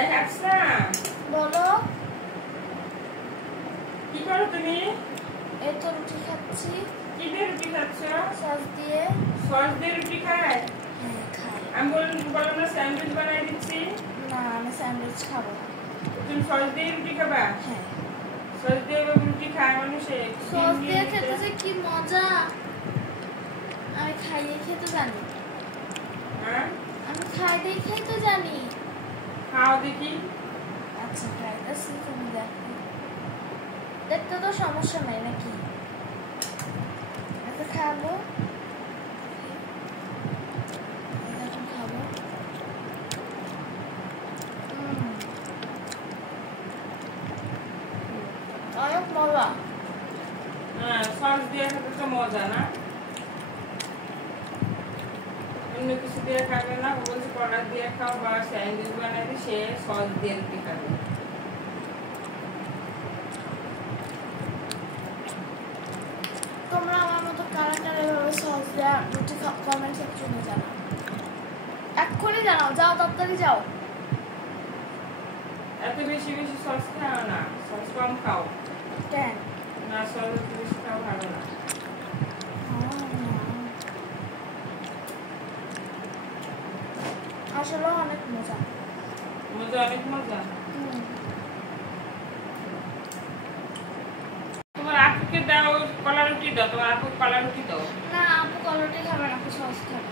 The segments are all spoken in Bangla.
এই হাসনা বলো কি করো তুমি? এই তো রুটি খাচ্ছি। কি দিয়ে রুটি খাচ্ছ? সস দিয়ে। সস দিয়ে রুটি খায়? হ্যাঁ খাই। আমি বললাম না স্যান্ডউইচ বানাই দিচ্ছি। না আমি স্যান্ডউইচ খাবো না। তুমি সস দিয়ে রুটি খাবা? হ্যাঁ সস দিয়ে রুটি খায় মানুষে। সস দিয়ে খেতে যে কি মজা, আমি খাইয়ে খেতে জানি। হ্যাঁ আমি খাই দেখেই তো জানি। খাও দেখি। আচ্ছা খাইতেছি, তুমি দেখো। দেখতে তো সমস্যা নাই নাকি? এটা খাবো, এখন খাবো। অনেক মজা। হ্যাঁ সস দিয়ে খেতে তো মজা না? অন্য কিছু দিয়ে খাবে না, বলছে কলা দিয়ে খাও বা স্যান্ডউইচ বানাই দিই, সে সস দিয়ে রুটি খাবে। তোমরা আমার মতো কারা কারা এভাবে সস দেওয়া রুটি কমেন্ট সেকশনে জানাও, এক্ষুনি জানাও, যাও তাড়াতাড়ি যাও। এত বেশি বেশি সস খাও না, সস কম খাও। কেন? না সস এত বেশি খাও ভালো না। আসলে অনেক মজা। মজা অনেক মজা। তোমার আপুকে দাও কলা রুটি দাও, তোমার আপু কলা রুটি দাও। না আপু কলাটি খাবে না, আপু সস খাবে।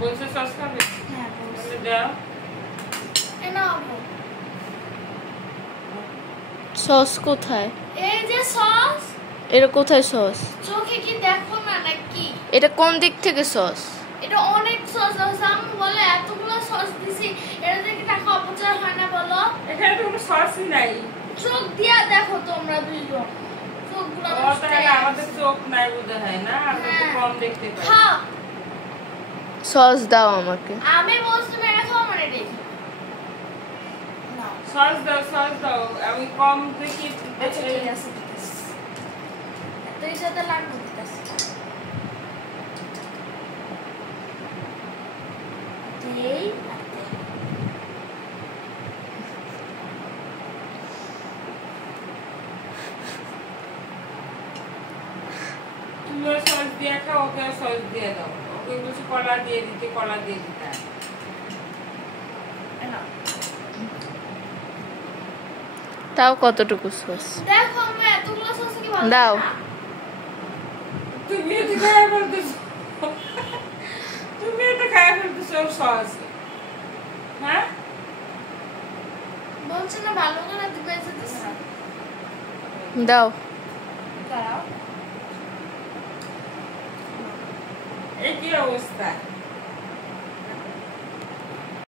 বলছে সস খাবে? হ্যাঁ বলছি। তাহলে দাও। এ না আপু, সস কোথায়? এই যে সস। এটা কোথায় সস? চোখে কি দেখো না নাকি? এটা কোন দিক থেকে সস? এটা অনেক সস আছে। আমি বলে এতগুলো সস দিছি, এটা দেখে টাকা অপচয় হয় না বলো? এখানে তো কোনো সসই নাই। চোখ দিয়া দেখো তোমরা দুইজন, চোখগুলো আমাদের চোখ নাই বোধ হয় না, আমরা তো কম দেখতে পাই। খাও। সস দাও আমাকে। আমি বলছি মেরে খাও মানে দেখি। সস দাও, সস দাও, আমি কম দেখি। আচ্ছা ঠিক আছে, এতই সাথে লাগবে ঠিক আছে। এই তুমিও সস দিয়ে খাও, ওকে সস দিয়ে দাও। ওকে বলছি কলা দিয়ে দিতে, কলা দিয়ে দিতে। তাও কতটুকু সস? দেখো আমি এতগুলো সস কি ভালো দাও। না? তুমি এটা খায় ফেলতেছো, তুমি এটা খায় ফেলতেছো সস। হ্যাঁ বলছি না ভালো করে দিবে যেতেছে। দাও। দাঁড়াও। এই কি অবস্থা?